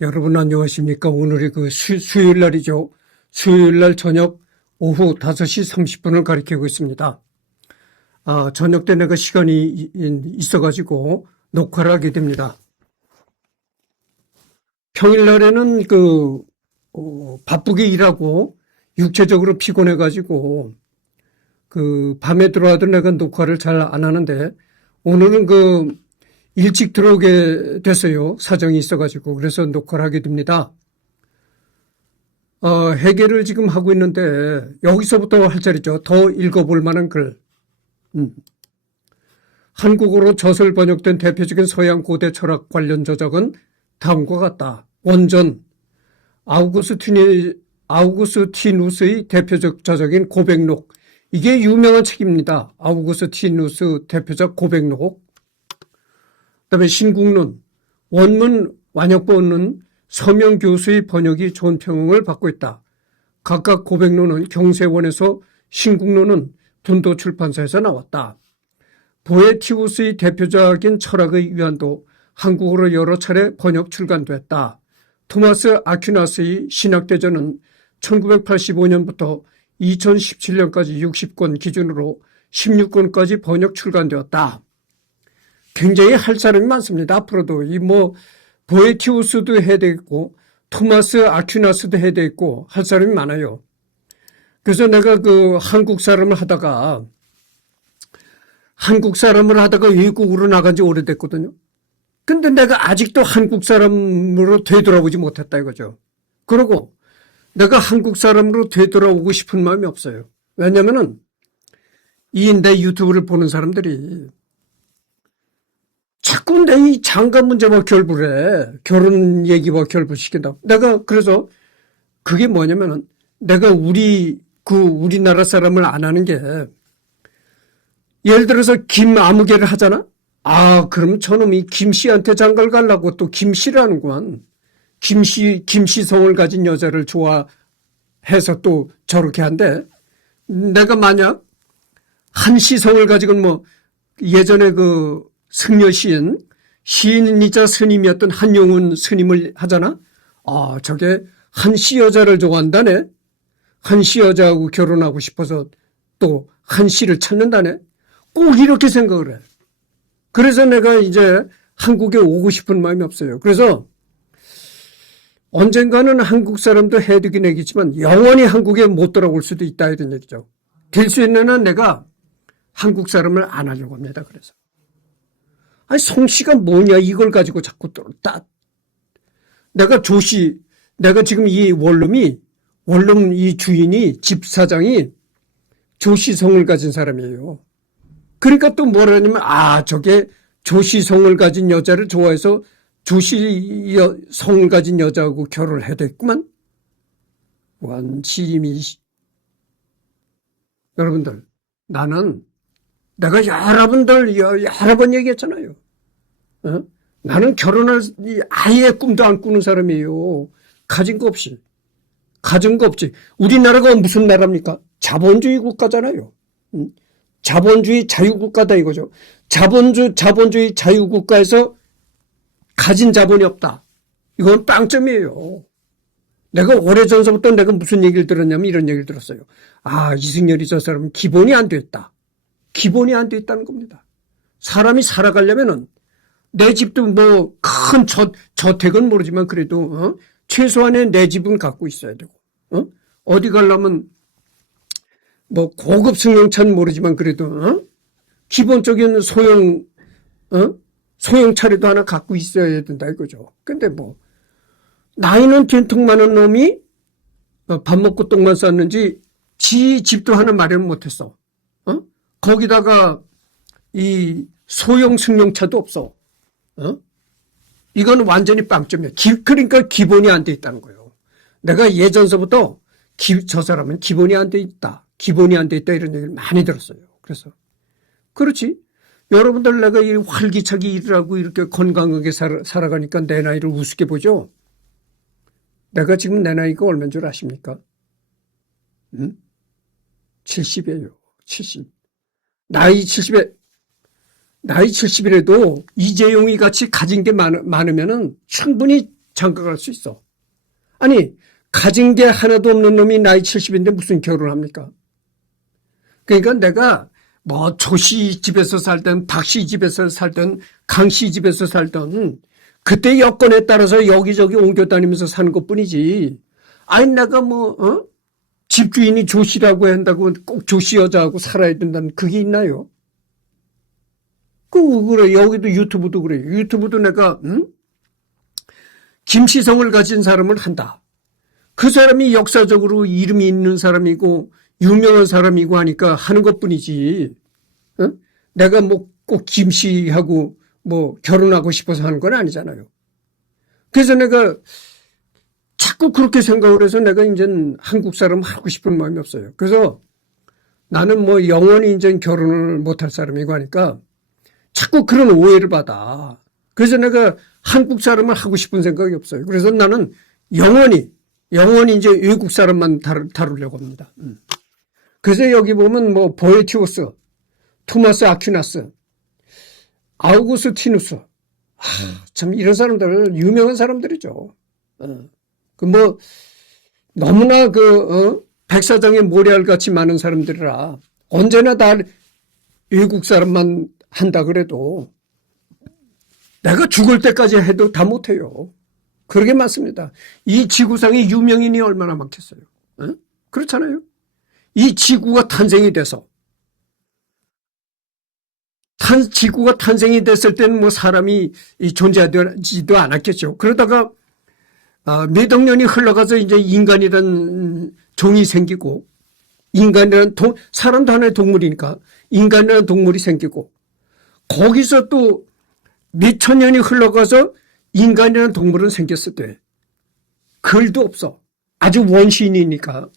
여러분 안녕하십니까? 오늘이 수요일 날이죠. 수요일 날 저녁 오후 5시 30분을 가리키고 있습니다. 저녁 때 내가 시간이 있어가지고 녹화를 하게 됩니다. 평일 날에는 바쁘게 일하고 육체적으로 피곤해가지고 밤에 들어와도 내가 녹화를 잘 안 하는데 오늘은 일찍 들어오게 됐어요. 사정이 있어가지고. 그래서 녹화를 하게 됩니다. 회계를 지금 하고 있는데 여기서부터 할 자리죠. 더 읽어볼 만한 글. 한국어로 저술 번역된 대표적인 서양 고대 철학 관련 저작은 다음과 같다. 원전 아우구스티누스의 대표적 저작인 고백록. 이게 유명한 책입니다. 아우구스티누스 대표적 고백록. 그다음에 신국론, 원문 완역본은 서명 교수의 번역이 좋은 평을 받고 있다. 각각 고백론은 경세원에서 신국론은 분도 출판사에서 나왔다. 보에티우스의 대표적인 철학의 위안도 한국어로 여러 차례 번역 출간됐다. 토마스 아퀴나스의 신학대전은 1985년부터 2017년까지 60권 기준으로 16권까지 번역 출간되었다. 굉장히 할 사람이 많습니다. 앞으로도 보에티우스도 해야 되겠고 토마스 아퀴나스도 해야 되겠고 할 사람이 많아요. 그래서 내가 한국 사람을 하다가 외국으로 나간 지 오래됐거든요. 근데 내가 아직도 한국 사람으로 되돌아오지 못했다 이거죠. 그리고 내가 한국 사람으로 되돌아오고 싶은 마음이 없어요. 왜냐면은 내 유튜브를 보는 사람들이 자꾸 내 이 장가 문제와 결부를 해. 결혼 얘기와 결부시킨다. 내가 그래서 그게 뭐냐면은 내가 우리나라 사람을 안 하는 게 예를 들어서 김아무개를 하잖아? 그럼 저놈이 김씨한테 장가를 가려고 또 김씨를 하는구만. 김씨성을 가진 여자를 좋아해서 또 저렇게 한대. 내가 만약 한씨성을 가지고 예전에 승려 시인이자 스님이었던 한용운 스님을 하잖아? 저게 한씨 여자를 좋아한다네? 한씨 여자하고 결혼하고 싶어서 또 한씨를 찾는다네? 꼭 이렇게 생각을 해. 그래서 내가 이제 한국에 오고 싶은 마음이 없어요. 그래서 언젠가는 한국 사람도 해두긴 하겠지만 영원히 한국에 못 돌아올 수도 있다 이런 얘기죠. 될 수 있는 한 내가 한국 사람을 안 하려고 합니다. 그래서. 성씨가 뭐냐 이걸 가지고 자꾸 내가 지금 이 원룸 이 주인이 집사장이 조씨성을 가진 사람이에요. 그러니까 또 뭐라냐면 저게 조씨성을 가진 여자를 좋아해서 조씨성을 가진 여자하고 결혼을 해야 되겠구만. 원심이 여러분들 내가 여러 번 얘기했잖아요. 나는 결혼할 아예 꿈도 안 꾸는 사람이에요. 가진 거 없이. 우리나라가 무슨 나라입니까? 자본주의 국가잖아요. 자본주의 자유국가다 이거죠. 자본주의 자유국가에서 가진 자본이 없다. 이건 빵점이에요. 내가 오래전서부터 내가 무슨 얘기를 들었냐면 이런 얘기를 들었어요. 이승열이 저 사람은 기본이 안 돼 있다. 기본이 안 돼 있다는 겁니다. 사람이 살아가려면은 내 집도 큰 저택은 모르지만 그래도 최소한의 내 집은 갖고 있어야 되고 어디 가려면 고급 승용차는 모르지만 그래도 기본적인 소형차라도 하나 갖고 있어야 된다 이거죠. 근데 나이는 된통 많은 놈이 밥 먹고 똥만 쌌는지 지 집도 하나 마련 못했어. 거기다가 이 소형 승용차도 없어. 이건 완전히 빵점이야. 그러니까 기본이 안 돼 있다는 거예요. 내가 예전서부터 저 사람은 기본이 안 돼 있다. 이런 얘기를 많이 들었어요. 그래서 그렇지. 여러분들 내가 이 활기차게 일을 하고 이렇게 건강하게 살아가니까 내 나이를 우습게 보죠. 내가 지금 내 나이가 얼마인 줄 아십니까? 70이에요. 70. 나이 70이라도 이재용이 같이 가진 게 많으면은 충분히 장가 갈 수 있어. 아니, 가진 게 하나도 없는 놈이 나이 70인데 무슨 결혼을 합니까? 그러니까 내가 뭐 조씨 집에서 살든 박씨 집에서 살든 강씨 집에서 살든 그때 여건에 따라서 여기저기 옮겨 다니면서 사는 것뿐이지. 아니 내가 집주인이 조씨라고 한다고 꼭 조씨 여자하고 살아야 된다는 그게 있나요? 그래 여기도 유튜브도 그래요. 유튜브도 내가 김시성을 가진 사람을 한다. 그 사람이 역사적으로 이름이 있는 사람이고 유명한 사람이고 하니까 하는 것뿐이지. 내가 뭐 꼭 김씨하고 뭐 결혼하고 싶어서 하는 건 아니잖아요. 그래서 내가 자꾸 그렇게 생각을 해서 내가 이제 한국 사람 하고 싶은 마음이 없어요. 그래서 나는 뭐 영원히 이제 결혼을 못할 사람이고 하니까 자꾸 그런 오해를 받아. 그래서 내가 한국 사람을 하고 싶은 생각이 없어요. 그래서 나는 영원히 이제 외국 사람만 다루려고 합니다. 그래서 여기 보면 뭐 보에티우스, 토마스 아퀴나스, 아우구스티누스, 참 이런 사람들 유명한 사람들이죠. 그 뭐 너무나 백사장의 모래알 같이 많은 사람들이라 언제나 다 외국 사람만 한다 그래도 내가 죽을 때까지 해도 다 못해요. 그러게 많습니다. 이 지구상에 유명인이 얼마나 많겠어요. 그렇잖아요. 이 지구가 탄생이 돼서 지구가 탄생이 됐을 때는 뭐 사람이 존재하지도 않았겠죠. 그러다가 몇 억 년이 흘러가서 이제 인간이란 종이 생기고 인간이란 사람도 하나의 동물이니까 인간이라는 동물이 생기고 거기서 또 몇천 년이 흘러가서 인간이라는 동물은 생겼을 때 글도 없어. 아주 원시인이니까.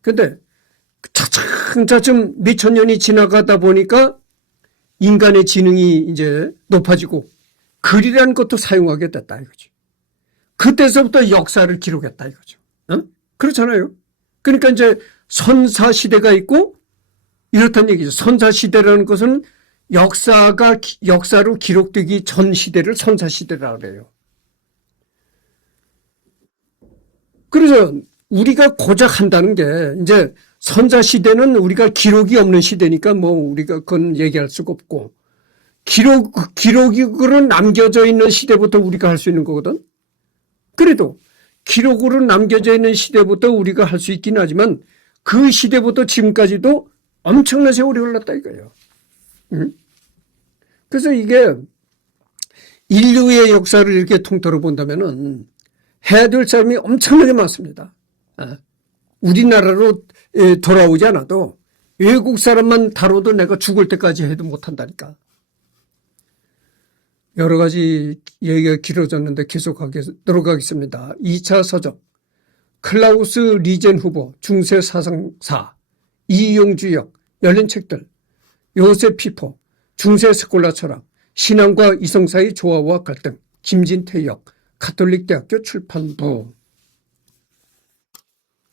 근데 차츰차츰 몇천 년이 지나가다 보니까 인간의 지능이 이제 높아지고 글이라는 것도 사용하게 됐다 이거지. 그때서부터 역사를 기록했다 이거죠. 그렇잖아요. 그러니까 이제 선사시대가 있고 이렇다는 얘기죠. 선사시대라는 것은 역사로 기록되기 전 시대를 선사시대라고 그래요. 그래서 우리가 고작 한다는 게 이제 선사시대는 우리가 기록이 없는 시대니까 뭐 우리가 그건 얘기할 수가 없고 기록으로 남겨져 있는 시대부터 우리가 할 수 있는 거거든. 그래도 기록으로 남겨져 있는 시대부터 우리가 할 수 있긴 하지만 그 시대부터 지금까지도 엄청난 세월이 흘렀다 이거예요. 그래서 이게 인류의 역사를 이렇게 통틀어 본다면은 해야 될 사람이 엄청나게 많습니다. 우리나라로 돌아오지 않아도 외국 사람만 다뤄도 내가 죽을 때까지 해도 못한다니까. 여러 가지 얘기가 길어졌는데 계속하도록 하겠습니다. 2차 서적 클라우스 리젠 후보 중세 사상사 이용 주역 열린 책들 요셉 피포 중세 스콜라 철학 신앙과 이성 사이 조화와 갈등 김진태 역 가톨릭대학교 출판부.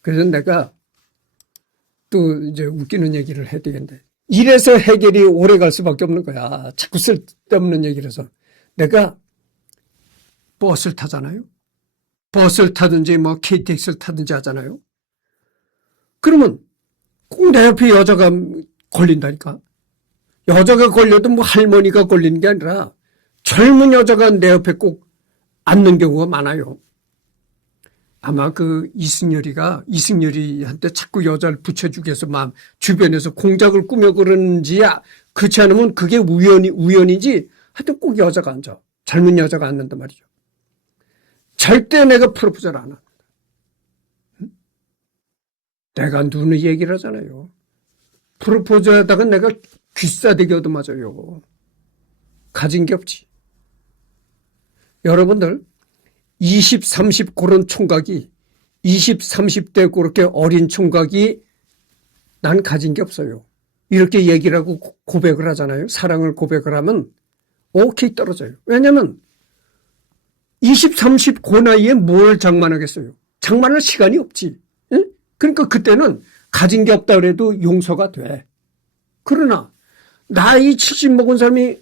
그래서 내가 또 이제 웃기는 얘기를 해야 되겠는데 이래서 해결이 오래 갈 수밖에 없는 거야. 자꾸 쓸데없는 얘기를 해서. 내가 버스를 타잖아요. 버스를 타든지 뭐 KTX를 타든지 하잖아요. 그러면 꼭 내 옆에 여자가 걸린다니까. 여자가 걸려도 뭐 할머니가 걸리는 게 아니라 젊은 여자가 내 옆에 꼭 앉는 경우가 많아요. 아마 그 이승열이한테 자꾸 여자를 붙여주기 위해서 막 주변에서 공작을 꾸며 그러는지 그렇지 않으면 그게 우연이지 하여튼 꼭 여자가 앉아. 젊은 여자가 앉는단 말이죠. 절대 내가 프로포즈를 안 합니다. 내가 누누이 얘기를 하잖아요. 프로포즈 하다가 내가 귀싸대기 얻어맞아요. 가진 게 없지. 여러분들 20, 30 그런 총각이 20, 30대 그렇게 어린 총각이 난 가진 게 없어요. 이렇게 얘기를 하고 고백을 하잖아요. 사랑을 고백을 하면 오케이 떨어져요. 왜냐하면 20, 30 그 나이에 뭘 장만하겠어요. 장만할 시간이 없지. 예? 그러니까 그때는 가진 게 없다 그래도 용서가 돼. 그러나 나이 70 먹은 사람이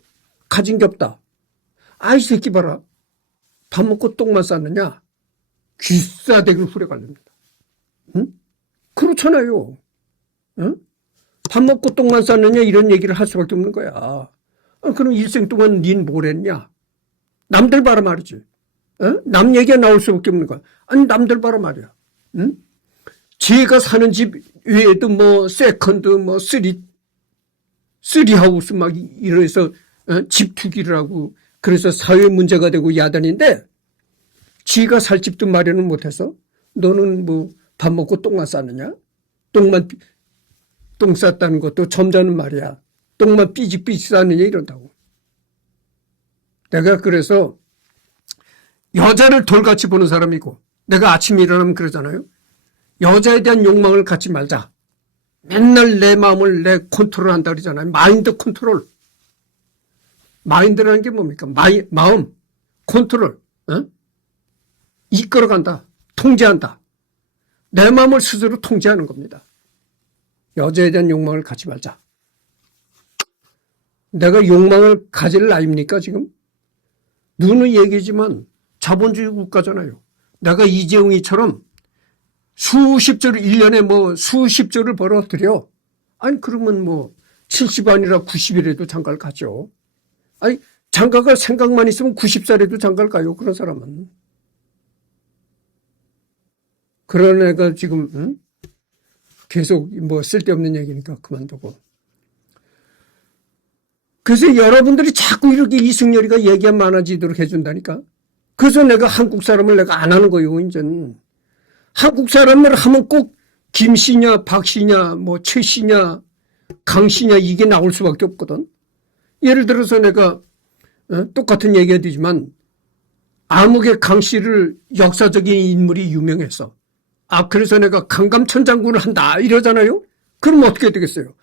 가진 게 없다. 아, 이 새끼 봐라. 밥 먹고 똥만 쌌느냐? 귀싸대기를 후려갈립니다. 응? 그렇잖아요. 응? 밥 먹고 똥만 쌌느냐 이런 얘기를 할 수밖에 없는 거야. 그럼 일생 동안 닌 뭘 했냐? 남들 봐라 말이지. 남 얘기가 나올 수밖에 없는 거야. 아니 남들 봐라 말이야. 응? 지가 사는 집 외에도 뭐 세컨드 뭐 쓰리하우스 막 이래서 집 투기를 하고 그래서 사회 문제가 되고 야단인데 지가 살 집도 마련을 못해서 너는 뭐 밥 먹고 똥만 싸느냐? 똥 쌌다는 것도 점잖은 말이야. 똥만 삐직삐직 싸느냐 이런다고. 내가 그래서 여자를 돌같이 보는 사람이고 내가 아침에 일어나면 그러잖아요. 여자에 대한 욕망을 갖지 말자. 맨날 내 마음을 내 컨트롤한다 그러잖아요. 마인드 컨트롤. 마인드라는 게 뭡니까? 마음 컨트롤. 이끌어간다. 통제한다. 내 마음을 스스로 통제하는 겁니다. 여자에 대한 욕망을 갖지 말자. 내가 욕망을 가질 나이입니까 지금? 누누이 얘기지만 자본주의 국가잖아요. 내가 이재용이처럼 수십조를 1년에 뭐 수십조를 벌어들여. 아니 그러면 뭐 70 아니라 90이라도 장가를 가죠. 아니 장가갈 생각만 있으면 90살에도 장가를 가요. 그런 사람은. 그런 애가 지금 계속 뭐 쓸데없는 얘기니까 그만두고. 그래서 여러분들이 자꾸 이렇게 이승열이가 얘기가 많아지도록 해준다니까. 그래서 내가 한국 사람을 내가 안 하는 거예요. 이제는. 한국 사람을 하면 꼭 김씨냐 박씨냐 뭐 최씨냐 강씨냐 이게 나올 수밖에 없거든. 예를 들어서 내가 똑같은 얘기가 되지만 암흑의 강씨를 역사적인 인물이 유명해서 그래서 내가 강감천 장군을 한다 이러잖아요. 그럼 어떻게 되겠어요?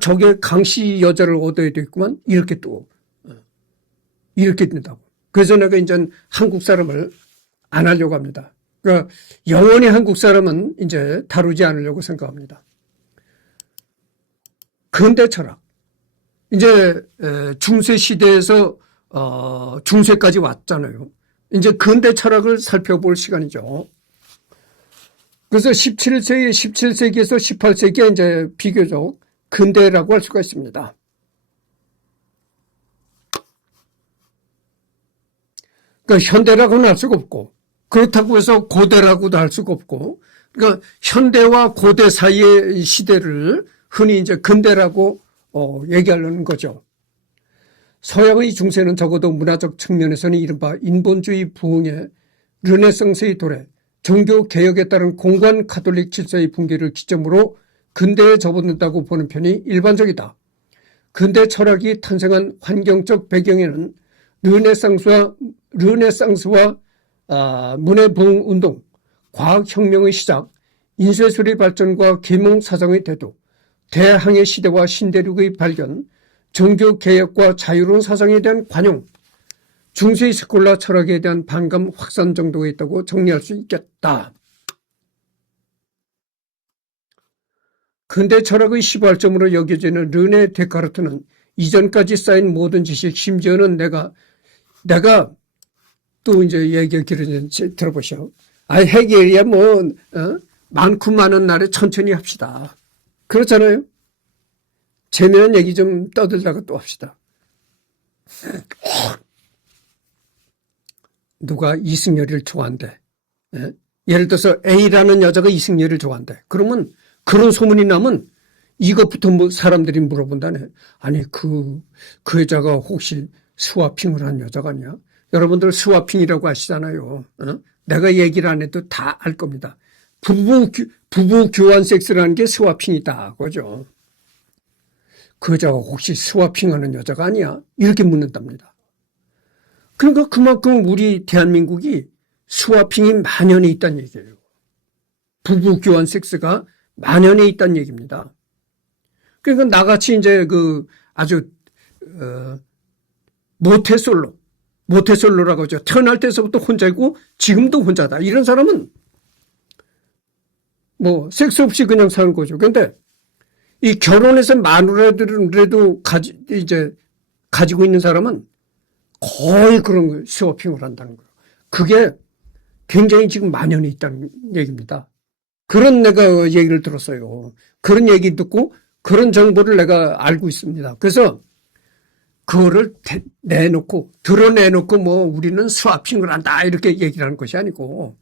저게 강씨 여자를 얻어야 되겠구만. 이렇게 또 이렇게 된다고. 그래서 내가 이제 한국 사람을 안 하려고 합니다. 그러니까 영원히 한국 사람은 이제 다루지 않으려고 생각합니다. 근대 철학. 이제 중세 시대에서 중세까지 왔잖아요. 이제 근대 철학을 살펴볼 시간이죠. 그래서 17세기에서 18세기에 이제 비교적 근대라고 할 수가 있습니다. 그러니까 현대라고는 할 수가 없고 그렇다고 해서 고대라고도 할 수가 없고 그러니까 현대와 고대 사이의 시대를 흔히 이제 근대라고 얘기하려는 거죠. 서양의 중세는 적어도 문화적 측면에서는 이른바 인본주의 부흥의 르네상스의 도래, 종교 개혁에 따른 공관 가톨릭 질서의 붕괴를 기점으로 근대에 접어든다고 보는 편이 일반적이다. 근대 철학이 탄생한 환경적 배경에는 르네상스와 문해부흥운동, 과학혁명의 시작, 인쇄술의 발전과 계몽사상의 대도, 대항해 시대와 신대륙의 발견, 종교개혁과 자유로운 사상에 대한 관용, 중세 스콜라 철학에 대한 반감 확산 정도가 있다고 정리할 수 있겠다. 근대 철학의 시발점으로 여겨지는 르네 데카르트는 이전까지 쌓인 모든 지식, 심지어는 내가 또 이제 얘기가 길어지는지 들어보시오. 해결이야 많고 많은 날에 천천히 합시다. 그렇잖아요. 재미난 얘기 좀 떠들다가 또 합시다. 누가 이승열이를 좋아한대. 예를 들어서 A라는 여자가 이승열이를 좋아한대. 그러면 그런 소문이 나면 이것부터 사람들이 물어본다네. 아니 그 여자가 혹시 스와핑을 한 여자가 아니야? 여러분들 스와핑이라고 아시잖아요. 내가 얘기를 안 해도 다 알 겁니다. 부부 교환 섹스라는 게 스와핑이다. 그죠? 그 여자가 혹시 스와핑하는 여자가 아니야? 이렇게 묻는답니다. 그러니까 그만큼 우리 대한민국이 스와핑이 만연해 있다는 얘기예요. 부부 교환 섹스가 만연해 있다는 얘기입니다. 그러니까 나같이 이제 아주 모태솔로라고 하죠. 태어날 때서부터 혼자이고 지금도 혼자다. 이런 사람은 섹스 없이 그냥 사는 거죠. 그런데 이 결혼해서 마누라들이라도 가지고 있는 사람은 거의 그런 스와핑을 한다는 거예요. 그게 굉장히 지금 만연해 있다는 얘기입니다. 그런 내가 얘기를 들었어요. 그런 얘기 듣고 그런 정보를 내가 알고 있습니다. 그래서 그거를 내놓고 드러내놓고 뭐 우리는 스와핑을 한다 이렇게 얘기를 하는 것이 아니고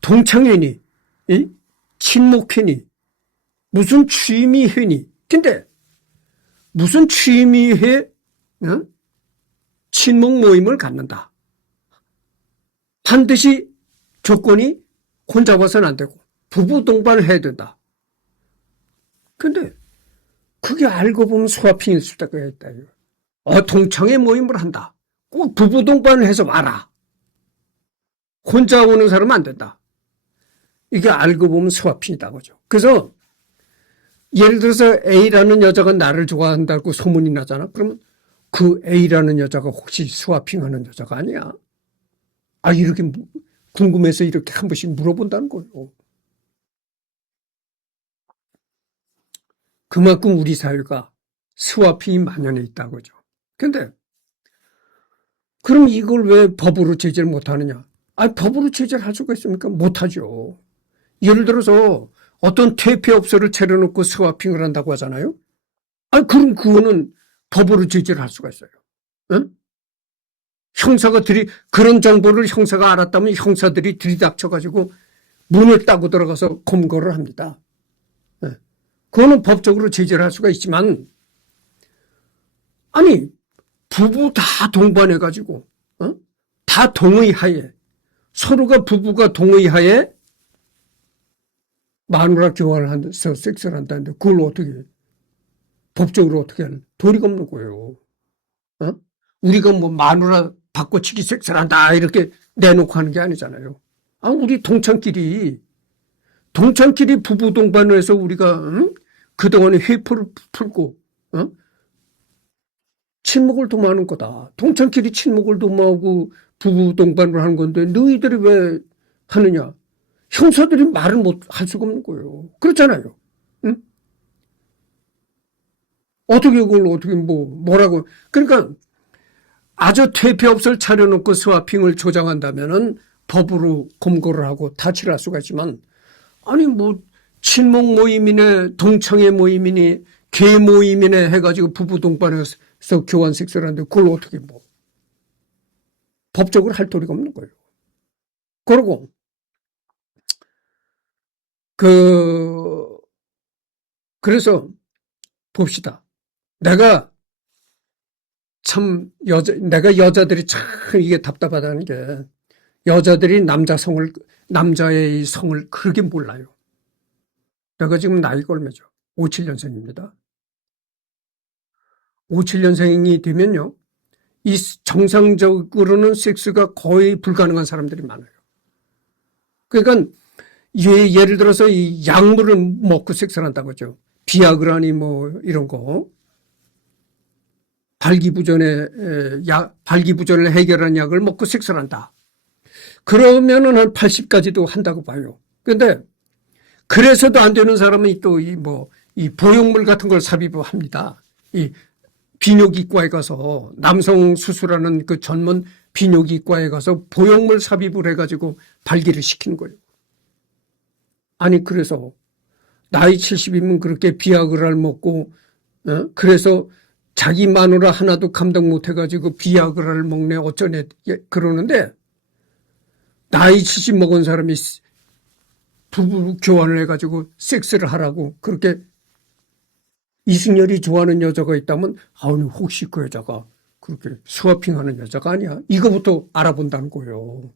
동창회니 친목회니 무슨 취미회니 근데 무슨 취미회 친목 모임을 갖는다. 반드시 조건이 혼자 와서는 안 되고 부부 동반을 해야 된다. 근데 그게 알고 보면 스와핑일 수가 있다. 동창회 모임을 한다. 꼭 부부 동반을 해서 와라. 혼자 오는 사람은 안 된다. 이게 알고 보면 스와핑이다. 그죠. 그래서 예를 들어서 A라는 여자가 나를 좋아한다고 소문이 나잖아. 그러면 그 A라는 여자가 혹시 스와핑하는 여자가 아니야? 이렇게 궁금해서 이렇게 한 번씩 물어본다는 거예요. 그만큼 우리 사회가 스와핑이 만연해 있다고죠. 근데 그럼 이걸 왜 법으로 제재를 못하느냐? 법으로 제재를 할 수가 있습니까? 못하죠. 예를 들어서 어떤 퇴폐업소를 차려놓고 스와핑을 한다고 하잖아요. 그럼 그거는 법으로 제재를 할 수가 있어요. 응? 형사가 그런 정보를 형사가 알았다면 형사들이 들이닥쳐가지고 문을 따고 들어가서 검거를 합니다. 그거는 법적으로 제재를 할 수가 있지만 부부 다 동반해가지고 다 동의하에 서로가 부부가 동의하에 마누라 교환을 해서 섹스를 한다는데 그걸 어떻게 법적으로 어떻게 하는 도리가 없는 거예요. 우리가 뭐 마누라 바꿔치기 섹스를 한다 이렇게 내놓고 하는 게 아니잖아요. 우리 동창끼리 부부 동반을 해서 우리가 그동안에 회포를 풀고 친목을 도모하는 거다. 동창끼리 친목을 도모하고 부부 동반을 하는 건데 너희들이 왜 하느냐. 형사들이 말을 못 할 수가 없는 거예요. 그렇잖아요. 응? 어떻게 뭐라고. 그러니까 아주 퇴폐업소를 차려놓고 스와핑을 조장한다면은 법으로 검거를 하고 다치를 할 수가 있지만 친목 모임이네 동창회 모임이니 개 모임이네 해가지고 부부 동반해서 교환 섹스를 하는데 그걸 어떻게 법적으로 할 도리가 없는 거예요. 그리고 그래서 봅시다. 내가 여자들이 참 이게 답답하다는 게 여자들이 남자의 성을 그렇게 몰라요. 내가 지금 나이가 얼마죠? 57년생입니다. 57년생이 되면요. 이 정상적으로는 섹스가 거의 불가능한 사람들이 많아요. 그러니까 예를 들어서 이 약물을 먹고 섹스를 한다고 하죠. 비아그라니 이런 거. 발기부전을 해결하는 약을 먹고 섹스를 한다. 그러면은 한 80까지도 한다고 봐요. 그런데 그래서도 안 되는 사람은 또 이 보형물 같은 걸 삽입합니다. 이 비뇨기과에 가서 남성 수술하는 그 전문 비뇨기과에 가서 보형물 삽입을 해가지고 발기를 시키는 거예요. 그래서 나이 70이면 그렇게 비아그라를 먹고 그래서 자기 마누라 하나도 감당 못해가지고 비아그라를 먹네 어쩌네 그러는데 나이 70 먹은 사람이 부부 교환을 해가지고 섹스를 하라고 그렇게 이승열이 좋아하는 여자가 있다면 혹시 그 여자가 그렇게 스와핑하는 여자가 아니야? 이거부터 알아본다는 거예요.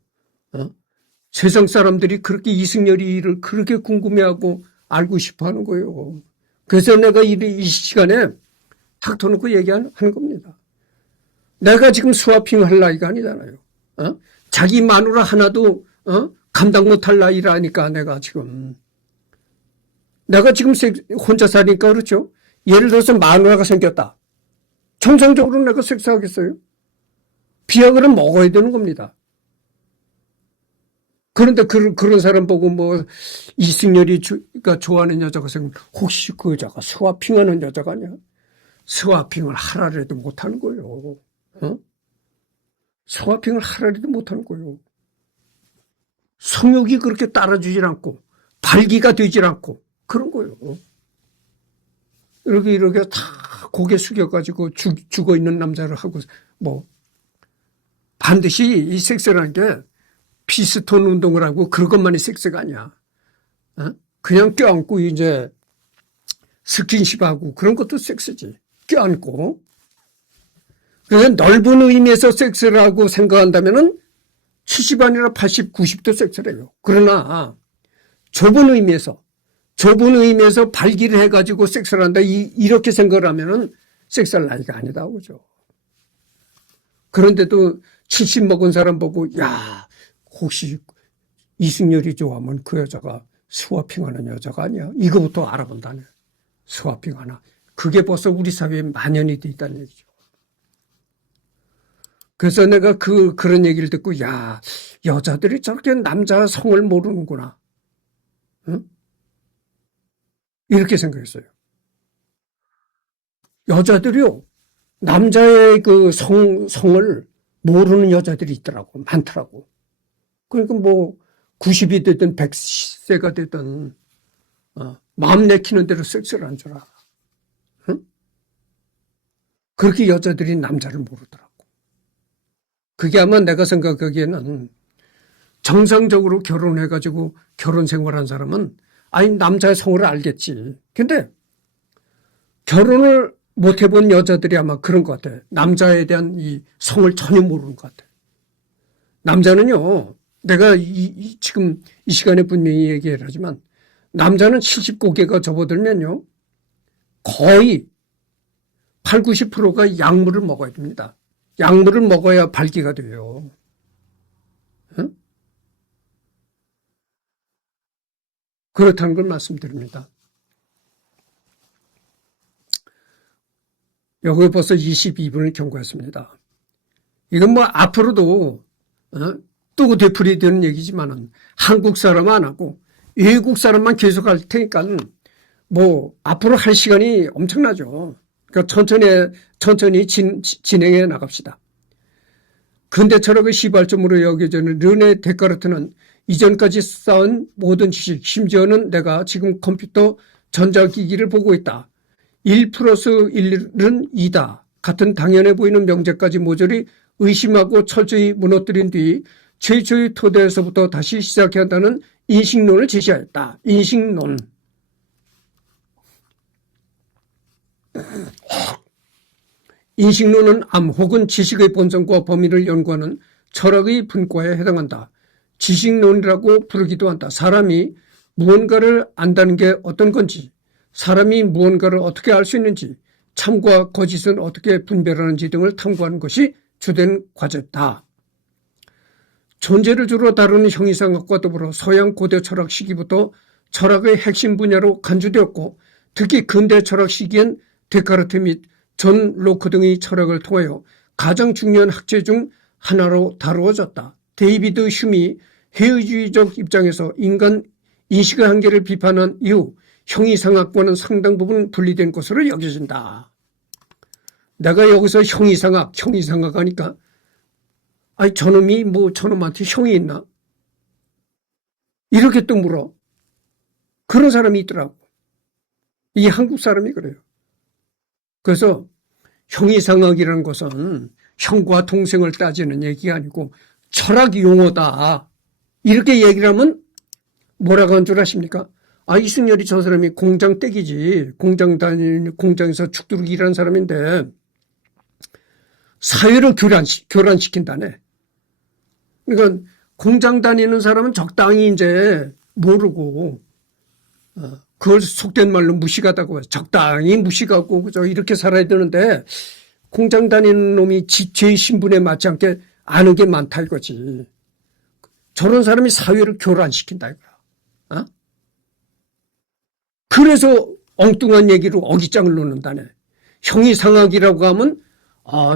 세상 사람들이 그렇게 이승열이를 그렇게 궁금해하고 알고 싶어하는 거예요. 그래서 내가 이 시간에 탁 터놓고 얘기하는 겁니다. 내가 지금 스와핑 할 나이가 아니잖아요. 자기 마누라 하나도 감당 못할 나이라니까 내가 지금 혼자 사니까 그렇죠. 예를 들어서 마누라가 생겼다. 정상적으로 내가 섹스하겠어요? 비약을 먹어야 되는 겁니다. 그런데 그런 사람 보고 이승열이가 좋아하는 여자가 생기면 혹시 그 여자가 스와핑하는 여자가 아니야? 스와핑을 하라래도 못하는 거예요. 소화핑을 하라리도 못하는 거예요. 성욕이 그렇게 따라주질 않고 발기가 되질 않고 그런 거예요. 이렇게 다 고개 숙여가지고 죽어 있는 남자를 하고 뭐 반드시 이 섹스라는 게 피스톤 운동을 하고 그것만이 섹스가 아니야. 그냥 껴안고 이제 스킨십하고 그런 것도 섹스지. 껴안고. 그래서 넓은 의미에서 섹스라고 생각한다면은 70 아니라 80, 90도 섹스래요. 그러나 좁은 의미에서 발기를 해가지고 섹스를 한다. 이렇게 생각을 하면은 섹스할 나이가 아니다. 그죠. 그런데도 70 먹은 사람 보고, 야, 혹시 이승열이 좋아하면 그 여자가 스와핑 하는 여자가 아니야? 이거부터 알아본다네. 스와핑 하나. 그게 벌써 우리 사회에 만연이 돼 있다는 얘기죠. 그래서 내가 그런 얘기를 듣고, 야, 여자들이 저렇게 남자 성을 모르는구나. 응? 이렇게 생각했어요. 여자들이요, 남자의 그 성을 모르는 여자들이 있더라고. 많더라고. 그러니까 뭐, 90이 됐든 100세가 됐든, 마음 내키는 대로 섹스를 한 줄 알아. 응? 그렇게 여자들이 남자를 모르더라고. 그게 아마 내가 생각하기에는 정상적으로 결혼해가지고 결혼 생활한 사람은 아니 남자의 성을 알겠지. 근데 결혼을 못 해본 여자들이 아마 그런 것 같아. 남자에 대한 이 성을 전혀 모르는 것 같아. 남자는요. 내가 지금 이 시간에 분명히 얘기를 하지만 남자는 70고개가 접어들면요. 거의 8, 90%가 약물을 먹어야 됩니다. 약물을 먹어야 발기가 돼요. 응? 그렇다는 걸 말씀드립니다. 여기 벌써 22분을 경과했습니다. 이건 뭐 앞으로도 또 되풀이 되는 얘기지만은 한국 사람 안 하고 외국 사람만 계속 할 테니까 뭐 앞으로 할 시간이 엄청나죠. 그러니까 천천히 진행해 나갑시다. 근대 철학의 시발점으로 여겨지는 르네 데카르트는 이전까지 쌓은 모든 지식, 심지어는 내가 지금 컴퓨터 전자기기를 보고 있다. 1 플러스 1은 2다. 같은 당연해 보이는 명제까지 모조리 의심하고 철저히 무너뜨린 뒤 최초의 토대에서부터 다시 시작해야 한다는 인식론을 제시하였다. 인식론. 인식론은 암 혹은 지식의 본성과 범위를 연구하는 철학의 분과에 해당한다. 지식론이라고 부르기도 한다. 사람이 무언가를 안다는 게 어떤 건지, 사람이 무언가를 어떻게 알 수 있는지, 참과 거짓은 어떻게 분별하는지 등을 탐구하는 것이 주된 과제다. 존재를 주로 다루는 형이상학과 더불어 서양 고대 철학 시기부터 철학의 핵심 분야로 간주되었고 특히 근대 철학 시기엔 데카르트 및 존 로크 등의 철학을 통하여 가장 중요한 학제 중 하나로 다루어졌다. 데이비드 흉이 해의주의적 입장에서 인간 인식의 한계를 비판한 이후 형이상학과는 상당 부분 분리된 것으로 여겨진다. 내가 여기서 형이상학 하니까 아니 저놈이 뭐 저놈한테 형이 있나? 이렇게 또 물어. 그런 사람이 있더라고. 이 한국 사람이 그래요. 그래서 형이상학이라는 것은 형과 동생을 따지는 얘기가 아니고 철학 용어다. 이렇게 얘기를 하면 뭐라고 한 줄 아십니까? 아, 이승열이 저 사람이 공장 떼기지. 공장에서 죽도록 일하는 사람인데 사회를 교란시킨다네. 그러니까 공장 다니는 사람은 적당히 이제 모르고 그걸 속된 말로 무식하다고 해서 적당히 무식하고 그저 이렇게 살아야 되는데 공장 다니는 놈이 죄의 신분에 맞지 않게 아는 게 많다 이거지. 저런 사람이 사회를 교란시킨다 이거야. 어? 그래서 엉뚱한 얘기로 어깃장을 놓는다네. 형이상학이라고 하면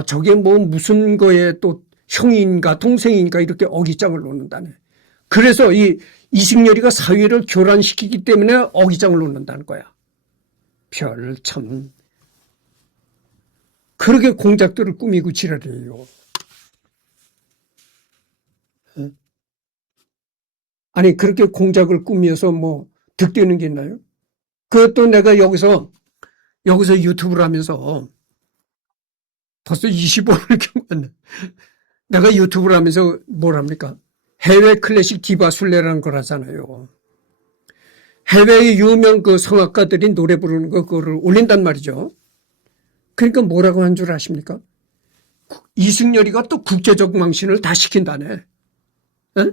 저게 뭐 무슨 거에 또 형인가 동생인가 이렇게 어깃장을 놓는다네. 그래서 이승열이가 사회를 교란시키기 때문에 어깃장을 놓는다는 거야. 별 참. 그렇게 공작들을 꾸미고 지랄해요. 아니, 그렇게 공작을 꾸며서 뭐, 득되는 게 있나요? 그것도 내가 여기서 유튜브를 하면서 벌써 25를 경험했네. 내가 유튜브를 하면서 뭘 합니까? 해외 클래식 디바 순례라는 걸 하잖아요. 해외의 유명 그 성악가들이 노래 부르는 거, 그거를 올린단 말이죠. 그러니까 뭐라고 한 줄 아십니까? 이승열이가 또 국제적 망신을 다 시킨다네. 에?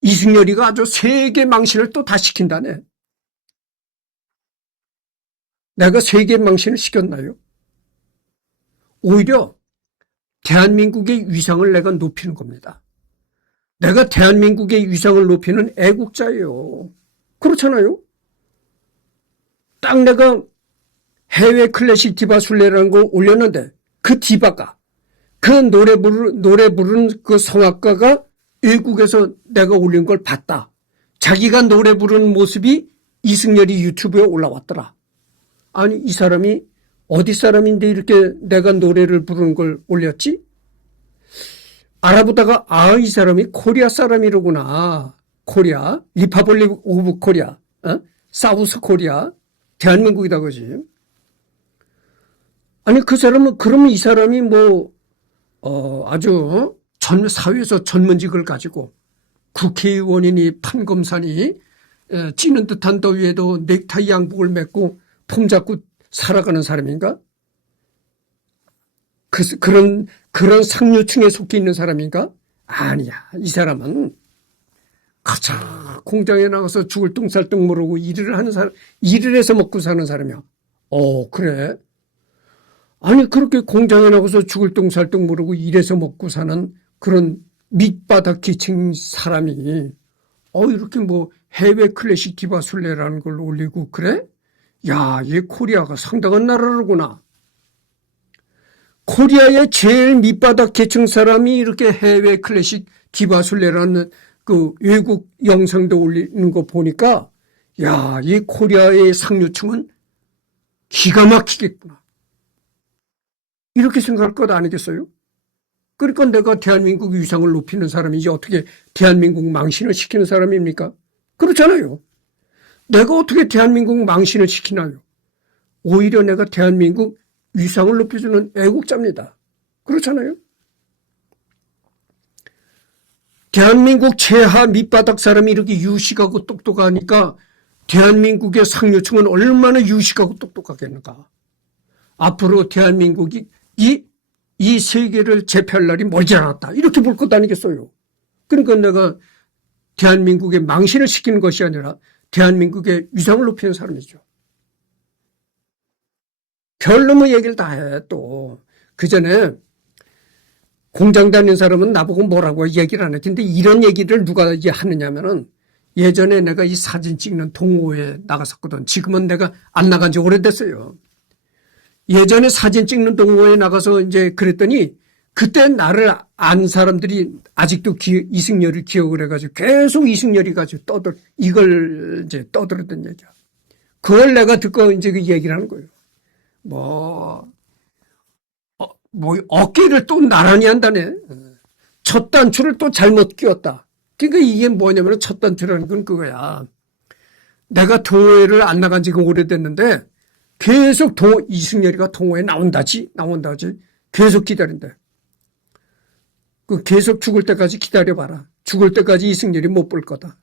이승열이가 아주 세계 망신을 또 다 시킨다네. 내가 세계 망신을 시켰나요? 오히려 대한민국의 위상을 내가 높이는 겁니다. 내가 대한민국의 위상을 높이는 애국자예요. 그렇잖아요? 딱 내가 해외 클래식 디바 순례라는 걸 올렸는데 그 디바가 그 노래 부르는 그 성악가가 외국에서 내가 올린 걸 봤다. 자기가 노래 부르는 모습이 이승열이 유튜브에 올라왔더라. 아니, 이 사람이 어디 사람인데 이렇게 내가 노래를 부르는 걸 올렸지? 알아보다가 이 사람이 코리아 사람이로구나. 코리아, 리퍼블릭 오브 코리아, 사우스 코리아, 대한민국이다 그지. 아니, 그 사람은 그러면 이 사람이 뭐 아주 사회에서 전문직을 가지고 국회의원이니 판검사니 찌는 듯한 더위에도 넥타이 양복을 맺고 폼 잡고 살아가는 사람인가? 그런 상류층에 속해 있는 사람인가? 아니야. 이 사람은 가자 공장에 나가서 죽을 똥살똥 모르고 일을 하는 사람, 일을 해서 먹고 사는 사람이야. 그래? 아니, 그렇게 공장에 나가서 죽을 똥살똥 모르고 일해서 먹고 사는 그런 밑바닥 계층 사람이 이렇게 뭐 해외 클래식 디바 순례라는 걸 올리고 그래? 야, 이 코리아가 상당한 나라로구나. 코리아의 제일 밑바닥 계층 사람이 이렇게 해외 클래식 디바 순례라는 그 외국 영상도 올리는 거 보니까 야, 이 코리아의 상류층은 기가 막히겠구나. 이렇게 생각할 것 아니겠어요? 그러니까 내가 대한민국 위상을 높이는 사람이지 어떻게 대한민국 망신을 시키는 사람입니까? 그렇잖아요. 내가 어떻게 대한민국 망신을 시키나요? 오히려 내가 대한민국 위상을 높여주는 애국자입니다. 그렇잖아요. 대한민국 최하 밑바닥 사람이 이렇게 유식하고 똑똑하니까 대한민국의 상류층은 얼마나 유식하고 똑똑하겠는가. 앞으로 대한민국이 이 세계를 제패할 날이 멀지 않았다. 이렇게 볼 것도 아니겠어요. 그러니까 내가 대한민국의 망신을 시키는 것이 아니라 대한민국의 위상을 높이는 사람이죠. 별놈의 얘기를 다 해, 또. 그 전에 공장 다니는 사람은 나보고 뭐라고 얘기를 안 해. 근데 이런 얘기를 누가 하느냐면은 예전에 내가 이 사진 찍는 동호회에 나갔었거든. 지금은 내가 안 나간 지 오래됐어요. 예전에 사진 찍는 동호회에 나가서 이제 그랬더니 그때 나를 안 사람들이 아직도 이승열을 기억을 해가지고 계속 이승열이 가지고 이걸 이제 떠들었던 얘기야. 그걸 내가 듣고 이제 그 얘기를 하는 거예요. 어깨를 또 나란히 한다네. 첫 단추를 또 잘못 끼웠다. 그러니까 이게 뭐냐면 첫 단추라는 건 그거야. 내가 동호회를 안 나간 지가 오래됐는데 계속 이승열이가 동호회에 나온다지. 계속 기다린대. 계속 죽을 때까지 기다려봐라. 죽을 때까지 이승열이 못 볼 거다.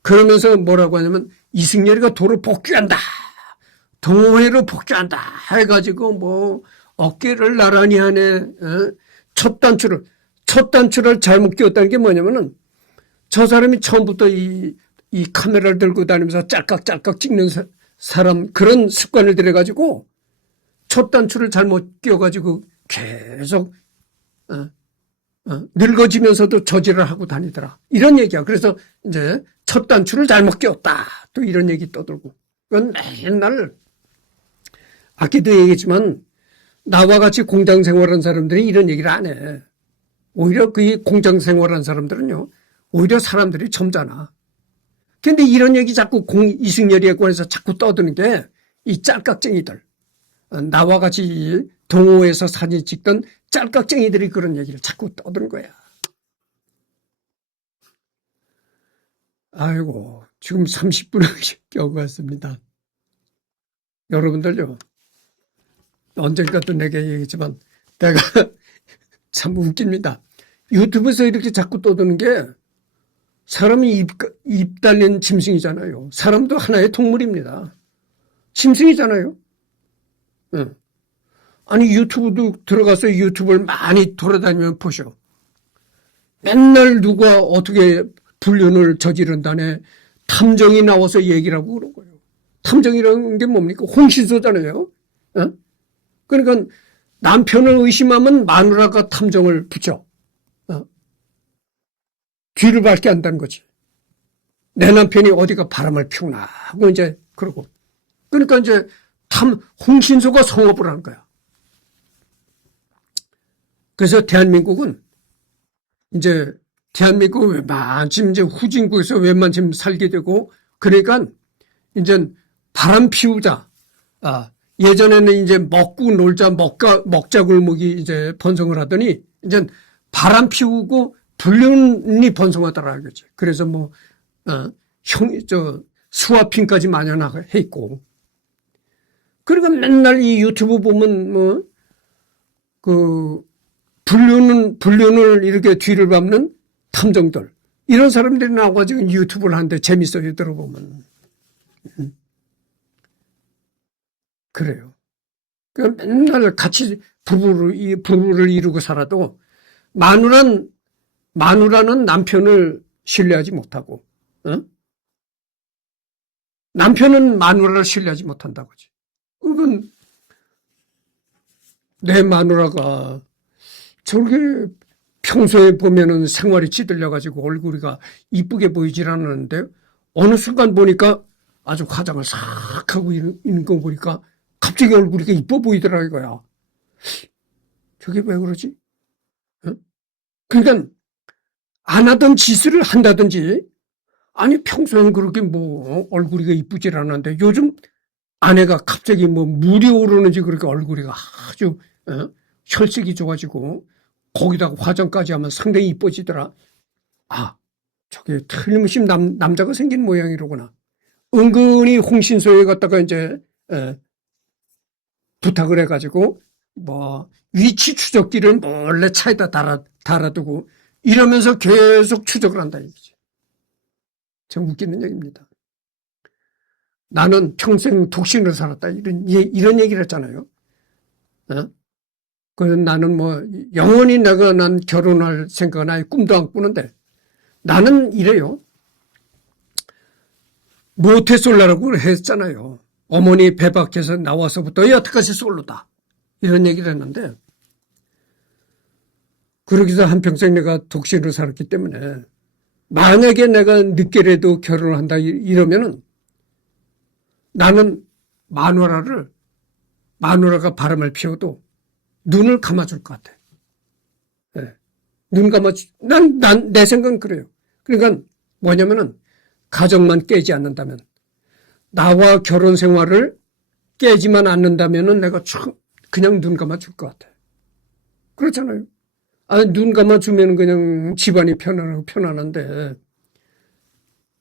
그러면서 뭐라고 하냐면 이승열이가 도로 복귀한다. 동호회로 복귀한다. 해가지고 뭐 어깨를 나란히 하네. 첫 단추를 잘못 끼웠다는 게 뭐냐면은 저 사람이 처음부터 이 카메라를 들고 다니면서 짤깍짤깍 찍는 사람 그런 습관을 들여가지고 첫 단추를 잘못 끼워가지고 계속 늙어지면서도 저지를 하고 다니더라. 이런 얘기야. 그래서 이제 첫 단추를 잘못 끼웠다. 또 이런 얘기 떠들고. 그건 맨날 아까도 얘기했지만 나와 같이 공장 생활한 사람들이 이런 얘기를 안 해. 오히려 그 공장 생활한 사람들은요. 오히려 사람들이 점잖아. 근데 이런 얘기 자꾸 이승열이에 관해서 자꾸 떠드는 게 이 짤깍쟁이들. 나와 같이 동호회에서 사진 찍던 짤깍쟁이들이 그런 얘기를 자꾸 떠드는 거야. 아이고, 지금 30분을 겨우 갔습니다. 여러분들요, 언젠가도 내게 얘기했지만, 내가 참 웃깁니다. 유튜브에서 이렇게 자꾸 떠드는 게, 사람이 입 달린 짐승이잖아요. 사람도 하나의 동물입니다. 짐승이잖아요. 응. 아니, 유튜브도 들어가서 유튜브를 많이 돌아다니면 보셔. 맨날 누가 어떻게 불륜을 저지른다네 탐정이 나와서 얘기를 하고 그러고요. 탐정이라는 게 뭡니까? 홍신소잖아요. 어? 그러니까 남편을 의심하면 마누라가 탐정을 붙여. 어? 뒤를 밟게 한다는 거지. 내 남편이 어디가 바람을 피우나 하고 이제 그러고. 그러니까 이제 홍신소가 성업을 하는 거야. 그래서 대한민국은 이제 대한민국 웬만큼 이제 후진국에서 웬만큼 살게 되고 그러니까 이제 바람 피우자. 예전에는 이제 먹고 놀자 먹자 골목이 이제 번성을 하더니 이제 바람 피우고 불륜이 번성하더라 그러지. 그래서 뭐 스와핑까지 만연해 있고. 그러니까 맨날 이 유튜브 보면 불륜을 이렇게 뒤를 밟는 탐정들. 이런 사람들이 나와가지고 유튜브를 하는데 재밌어요, 들어보면. 그래요. 그 맨날 같이 부부를 이루고 살아도 마누라는 남편을 신뢰하지 못하고, 남편은 마누라를 신뢰하지 못한다고지. 그건 내 마누라가 저렇게 평소에 보면은 생활이 찌들려가지고 얼굴이가 이쁘게 보이질 않았는데 어느 순간 보니까 아주 화장을 싹 하고 있는 거 보니까 갑자기 얼굴이 이뻐 보이더라 이거야. 저게 왜 그러지? 그러니까 안 하던 짓을 한다든지 아니 평소엔 그렇게 뭐 얼굴이 이쁘질 않았는데 요즘 아내가 갑자기 뭐 물이 오르는지 그렇게 얼굴이 아주 혈색이 좋아지고 거기다가 화장까지 하면 상당히 이뻐지더라. 저게 틀림없이 남자가 생긴 모양이로구나. 은근히 홍신소에 갔다가 이제 부탁을 해가지고 뭐 위치 추적기를 몰래 차에다 달아두고 이러면서 계속 추적을 한다 이거지. 참 웃기는 얘기입니다. 나는 평생 독신으로 살았다 이런 얘기를 했잖아요. 그래서 나는 뭐 영원히 난 결혼할 생각은 아예 꿈도 안 꾸는데 나는 이래요. 모태솔로라고 했잖아요. 어머니 배 밖에서 나와서부터 여태까지 솔로다. 이런 얘기를 했는데 그러기서 한평생 내가 독신으로 살았기 때문에 만약에 내가 늦게라도 결혼을 한다 이러면은 나는 마누라가 바람을 피워도 눈을 감아줄 것 같아. 네. 눈 내 생각은 그래요. 그러니까 뭐냐면은 가정만 깨지 않는다면 나와 결혼 생활을 깨지만 않는다면은 내가 그냥 눈 감아줄 것 같아. 그렇잖아요. 눈 감아주면 그냥 집안이 편안한데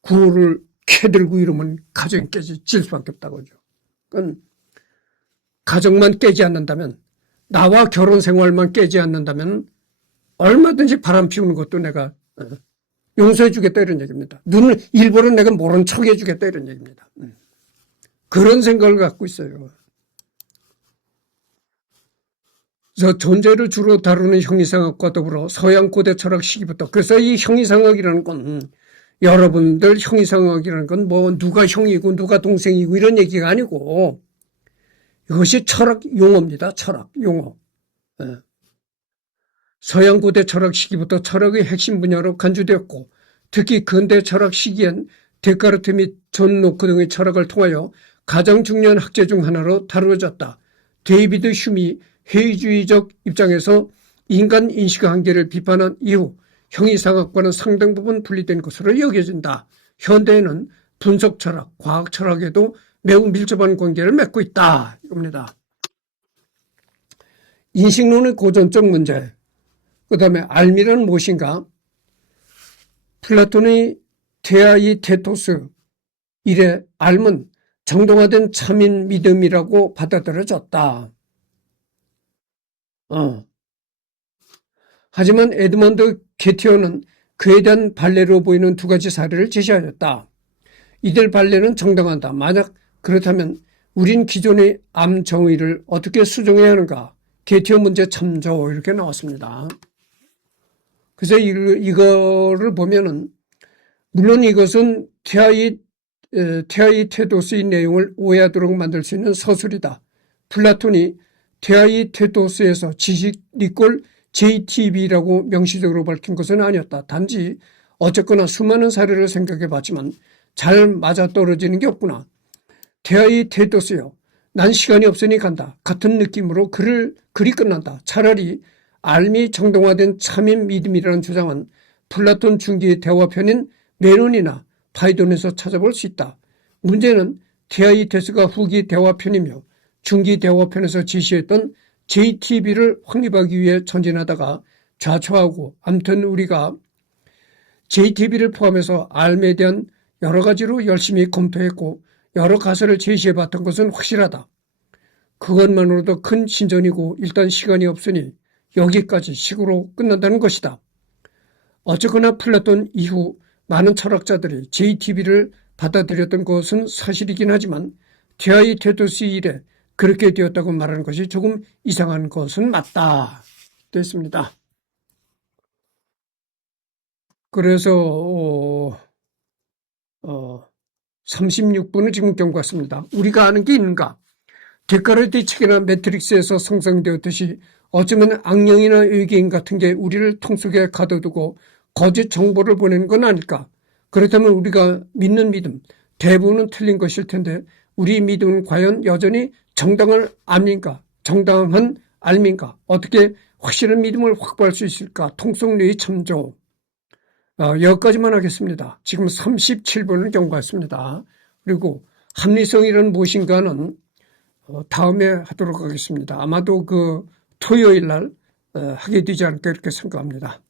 구호를 캐들고 이러면 가정이 깨질 수밖에 없다고죠. 그러니까 가정만 깨지 않는다면 나와 결혼 생활만 깨지 않는다면 얼마든지 바람 피우는 것도 내가 용서해 주겠다 이런 얘기입니다. 일부러 내가 모른 척 해주겠다 이런 얘기입니다. 그런 생각을 갖고 있어요. 그래서 존재를 주로 다루는 형이상학과 더불어 서양 고대 철학 시기부터 그래서 이 형이상학이라는 건 여러분들 형이상학이라는 건 뭐 누가 형이고 누가 동생이고 이런 얘기가 아니고 이것이 철학 용어입니다. 철학 용어. 서양 고대 철학 시기부터 철학의 핵심 분야로 간주되었고 특히 근대 철학 시기엔 데카르트 및 존 노크 등의 철학을 통하여 가장 중요한 학제 중 하나로 다루어졌다. 데이비드 휴미 회의주의적 입장에서 인간 인식 한계를 비판한 이후 형이상학과는 상당 부분 분리된 것으로 여겨진다. 현대에는 분석 철학, 과학 철학에도 매우 밀접한 관계를 맺고 있다. 이겁니다. 인식론의 고전적 문제, 그 다음에 알미란 무엇인가? 플라톤의 테아이 테토스 이래 알은 정당화된 참인 믿음이라고 받아들여졌다. 하지만 에드먼드 게티어는 그에 대한 반례로 보이는 두 가지 사례를 제시하였다. 이들 반례는 정당하다. 만약 그렇다면 우린 기존의 암 정의를 어떻게 수정해야 하는가? 게티어 문제 참조 이렇게 나왔습니다. 그래서 이거를 보면은 물론 이것은 테아이 테도스의 내용을 오해하도록 만들 수 있는 서술이다. 플라톤이 테아이 테도스에서 지식리꼴 JTB라고 명시적으로 밝힌 것은 아니었다. 단지 어쨌거나 수많은 사례를 생각해 봤지만 잘 맞아떨어지는 게 없구나. 테아이 테도스요. 난 시간이 없으니 간다. 같은 느낌으로 글이 끝난다. 차라리 알미 정당화된 참인 믿음이라는 주장은 플라톤 중기의 대화편인 메논이나 파이돈에서 찾아볼 수 있다. 문제는 테아이테스가 후기 대화편이며 중기 대화편에서 제시했던 JTB를 확립하기 위해 전진하다가 좌초하고 아무튼 우리가 JTB를 포함해서 알에 대한 여러 가지로 열심히 검토했고 여러 가설을 제시해봤던 것은 확실하다. 그것만으로도 큰 신전이고 일단 시간이 없으니 여기까지 식으로 끝난다는 것이다. 어쨌거나 플라톤 이후 많은 철학자들이 JTB를 받아들였던 것은 사실이긴 하지만 테아이테토스 이래 그렇게 되었다고 말하는 것이 조금 이상한 것은 맞다. 됐습니다. 그래서 36분은 지금 경고했습니다. 우리가 아는 게 있는가? 데카르트 책이나 매트릭스에서 상상되었듯이 어쩌면 악령이나 외계인 같은 게 우리를 통 속에 가둬두고 거짓 정보를 보내는 건 아닐까? 그렇다면 우리가 믿는 믿음, 대부분은 틀린 것일 텐데 우리 믿음은 과연 여전히 정당한 암인가? 정당한 알민가? 어떻게 확실한 믿음을 확보할 수 있을까? 통속료의 참조. 여기까지만 하겠습니다. 지금 37분을 경과했습니다. 그리고 합리성이란 무엇인가는 다음에 하도록 하겠습니다. 아마도 그 토요일 날 하게 되지 않을까 이렇게 생각합니다.